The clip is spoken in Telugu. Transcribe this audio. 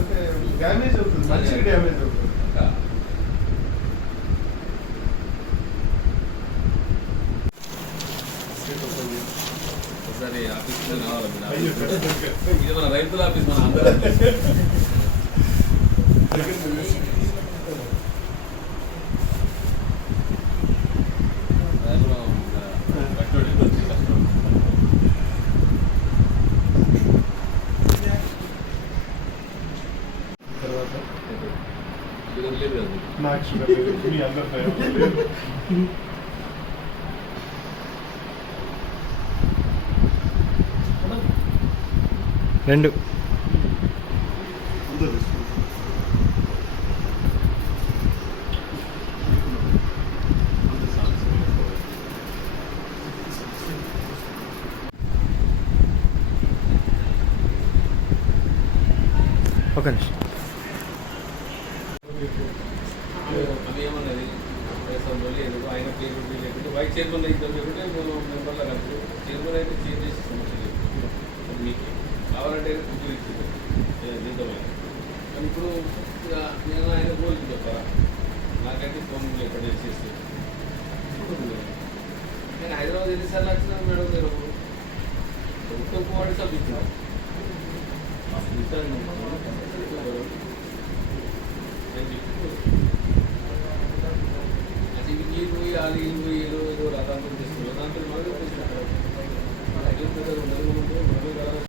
అంటే డ్యామేజ్ అవుతుంది మంచిగా డ్యామేజ్ అవుతుంది. ఒకసారి ఆఫీస్లో రావాలి. ఇది మన రైతుల ఆఫీస్ మన అందరూ లేదు కదా నాకు షుగర్ లేదు మీ అందరి దయ లేదు రెండు అందరూ తీసుకుంటారు. అంతే చాలు సార్. ఒక నిమిషం అవి ఏమన్నది లేదు ఆయన పేరు లేకుంటే వైస్ చైర్మన్ ఇద్దరు లేకుంటే మేము మెంబర్ల కలిసి చైర్మన్ అయితే చేంజ్ చేసి సమస్య లేదు. కావాలంటే కుక్కలు ఇచ్చింది జీతమైన కానీ ఇప్పుడు నేను ఆయన గోల్కి చెప్పారా నాకైతే ఫోన్ ఎక్కడ చేస్తే నేను హైదరాబాద్ ఎన్నిసార్లు వచ్చినా మేడం మీరు ప్రభుత్వం వాడి సభ్యున్నారు అది ఇరవై ఏడు ఏదో రథాంతరం చేస్తున్నారు రథాంతరం